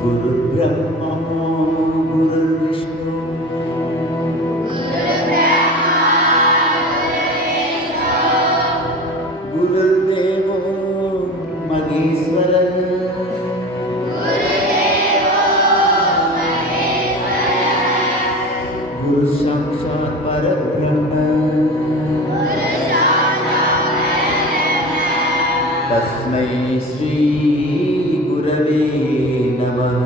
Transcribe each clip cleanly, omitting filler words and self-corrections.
गुरुर्ब्रह्मा गुरुर्विष्णु गुरुर्देवो महेश्वरः गुरु साक्षात् परब्रह्म तस्मै श्री गुरवे नमः।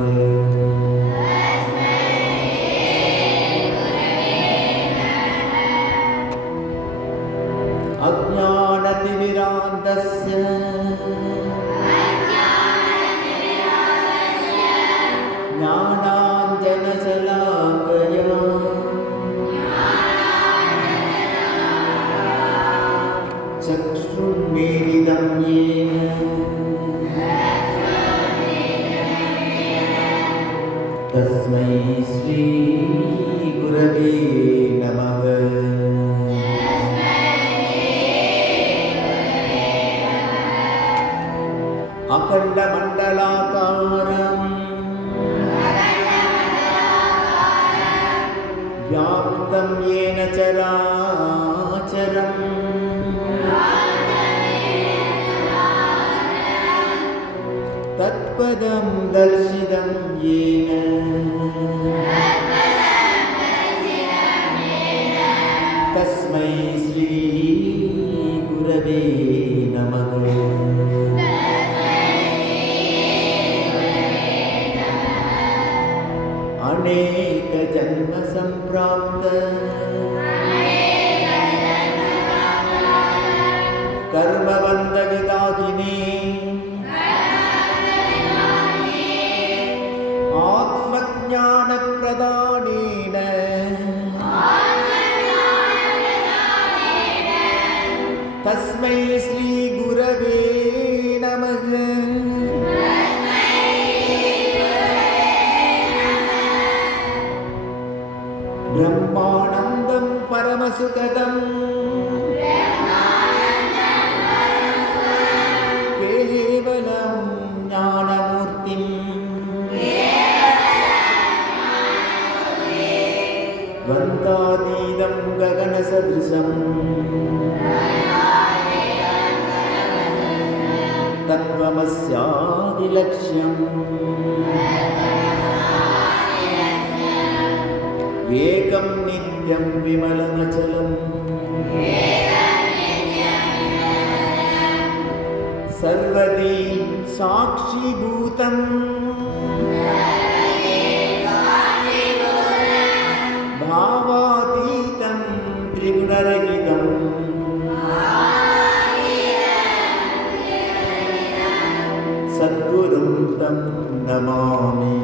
अज्ञानतिमिरान्धस्य ज्ञानाञ्जनशलाकया चक्षुर्मीलितं येन तस्मै श्री गुरवे नमः। अखण्डमण्डलाकारं व्याप्तं येन चराचरं तत्पदं दर्शितं येन तस्मै श्री गुरवे नमः। अनेक जन्म संप्राप्त कर्मबंध विदाहिने आत्मज्ञान प्रदानेन तस्मै श्री गुरवे नमः। ब्रह्मानन्दं परमसुखदं केवलं ज्ञानमूर्तिं द्वन्द्वातीतं गगनसदृशं तत्त्वमस्यादिलक्ष्यम् एकं नित्यं विमलमचलं सर्वदी साक्षीभूतं भावातीतं त्रिगुणरहितं सद्गुरुं तं नमामि।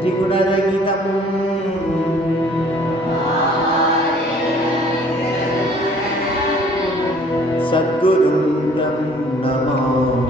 त्रिगुणरहितं सद्गुरुं तं नमामि।